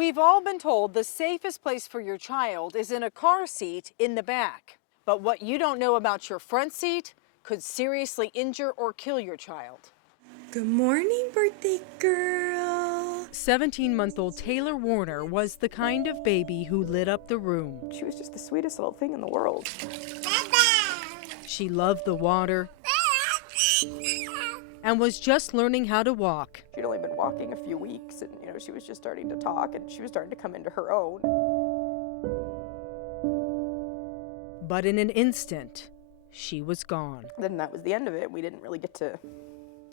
We've all been told the safest place for your child is in a car seat in the back. But what you don't know about your front seat could seriously injure or kill your child. Good morning, birthday girl. 17-month-old Taylor Warner was the kind of baby who lit up the room. She was just the sweetest little thing in the world. She loved the water and was just learning how to walk. She'd only been walking a few weeks, and she was just starting to talk, and she was starting to come into her own. But in an instant, she was gone. Then that was the end of it. We didn't really get to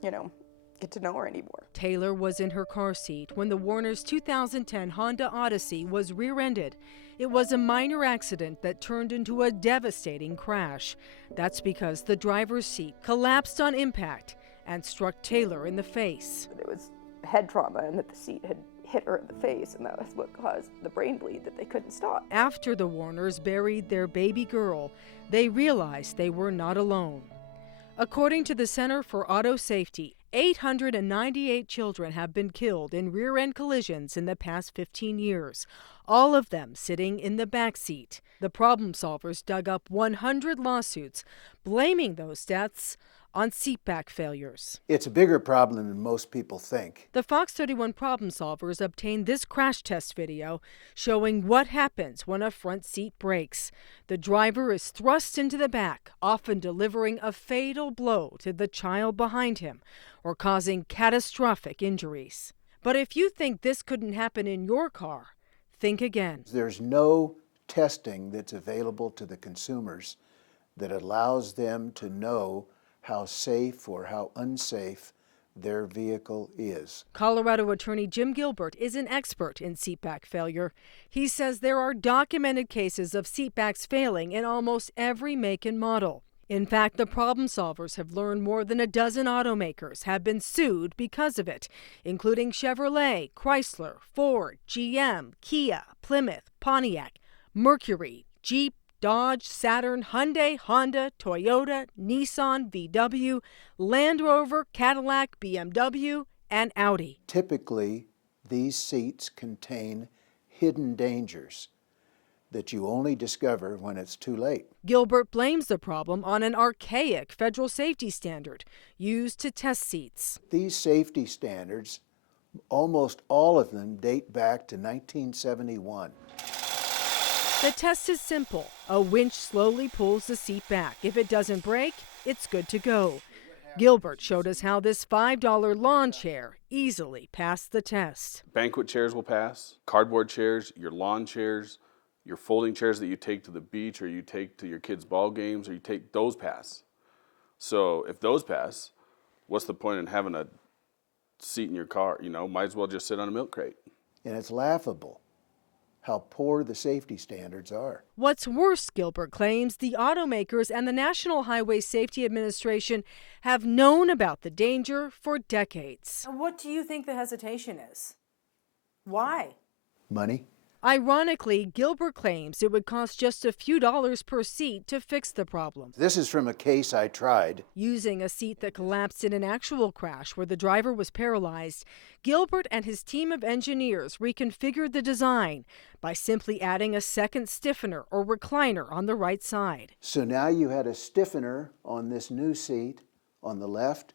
know her anymore. Taylor was in her car seat when the Warners' 2010 Honda Odyssey was rear-ended. It was a minor accident that turned into a devastating crash. That's because the driver's seat collapsed on impact and struck Taylor in the face. It was head trauma, and that the seat had hit her in the face, and that was what caused the brain bleed that they couldn't stop. After the Warners buried their baby girl, they realized they were not alone. According to the Center for Auto Safety, 898 children have been killed in rear-end collisions in the past 15 years, all of them sitting in the back seat. The problem solvers dug up 100 lawsuits blaming those deaths on seatback failures. It's a bigger problem than most people think. The Fox 31 problem solvers obtained this crash test video showing what happens when a front seat breaks. The driver is thrust into the back, often delivering a fatal blow to the child behind him or causing catastrophic injuries. But if you think this couldn't happen in your car, think again. There's no testing that's available to the consumers that allows them to know how safe or how unsafe their vehicle is. Colorado attorney Jim Gilbert is an expert in seatback failure. He says there are documented cases of seatbacks failing in almost every make and model. In fact, the problem solvers have learned more than a dozen automakers have been sued because of it, including Chevrolet, Chrysler, Ford, GM, Kia, Plymouth, Pontiac, Mercury, Jeep, Dodge, Saturn, Hyundai, Honda, Toyota, Nissan, VW, Land Rover, Cadillac, BMW, and Audi. Typically, these seats contain hidden dangers that you only discover when it's too late. Gilbert blames the problem on an archaic federal safety standard used to test seats. These safety standards, almost all of them date back to 1971. The test is simple. A winch slowly pulls the seat back. If it doesn't break, it's good to go. Gilbert showed us how this $5 lawn chair easily passed the test. Banquet chairs will pass, cardboard chairs, your lawn chairs, your folding chairs that you take to the beach or you take to your kids' ball games, or you take, those pass. So if those pass, what's the point in having a seat in your car? Might as well just sit on a milk crate. And it's laughable how poor the safety standards are. What's worse, Gilbert claims, the automakers and the National Highway Safety Administration have known about the danger for decades. What do you think the hesitation is? Why? Money? Ironically, Gilbert claims it would cost just a few dollars per seat to fix the problem. This is from a case I tried. Using a seat that collapsed in an actual crash where the driver was paralyzed, Gilbert and his team of engineers reconfigured the design by simply adding a second stiffener or recliner on the right side. So now you had a stiffener on this new seat on the left,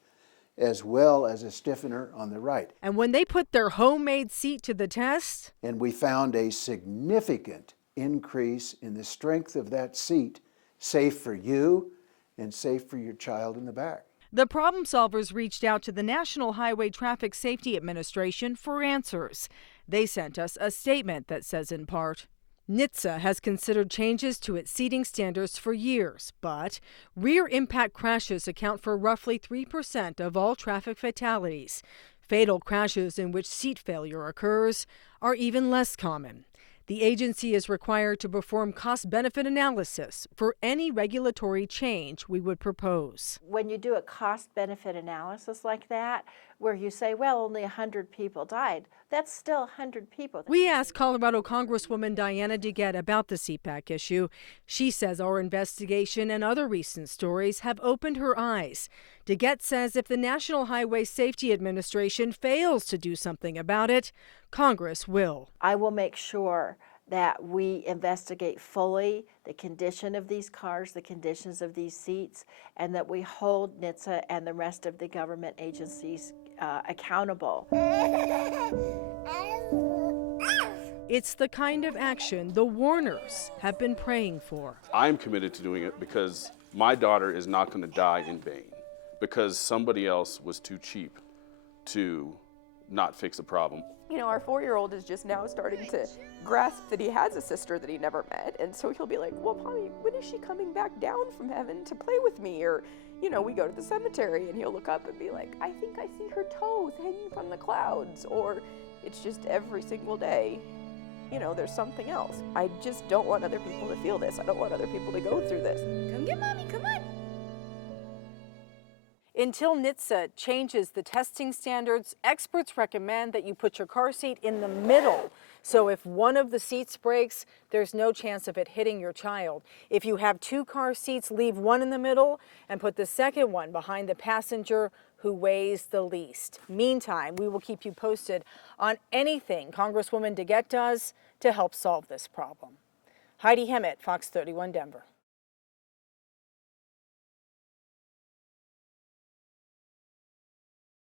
as well as a stiffener on the right. And when they put their homemade seat to the test, and we found a significant increase in the strength of that seat, safe for you and safe for your child in the back. the problem solvers reached out to the National Highway Traffic Safety Administration for answers. They sent us a statement that says in part, NHTSA has considered changes to its seating standards for years, but rear impact crashes account for roughly 3% of all traffic fatalities. Fatal crashes in which seat failure occurs are even less common. The agency is required to perform cost-benefit analysis for any regulatory change we would propose. When you do a cost-benefit analysis like that, where you say, well, only 100 people died. That's still 100 people. We asked Colorado Congresswoman Diana DeGette about the seatback issue. She says our investigation and other recent stories have opened her eyes. DeGette says if the National Highway Safety Administration fails to do something about it, Congress will. I will make sure that we investigate fully the condition of these cars, the conditions of these seats, and that we hold NHTSA and the rest of the government agencies accountable. It's the kind of action the Warners have been praying for. I'm committed to doing it because my daughter is not going to die in vain because somebody else was too cheap to not fix a problem. You know, our 4-year-old is just now starting to grasp that he has a sister that he never met, and so he'll be like, well, Mommy, when is she coming back down from heaven to play with me? Or, you know, we go to the cemetery and he'll look up and be like, I think I see her toes hanging from the clouds. Or it's just every single day, you know, there's something else. I just don't want other people to feel this. I don't want other people to go through this. Come get Mommy, come on. Until NHTSA changes the testing standards, experts recommend that you put your car seat in the middle. So if one of the seats breaks, there's no chance of it hitting your child. If you have 2 car seats, leave one in the middle and put the second one behind the passenger who weighs the least. Meantime, we will keep you posted on anything Congresswoman DeGette does to help solve this problem. Heidi Hemmett, Fox 31 Denver.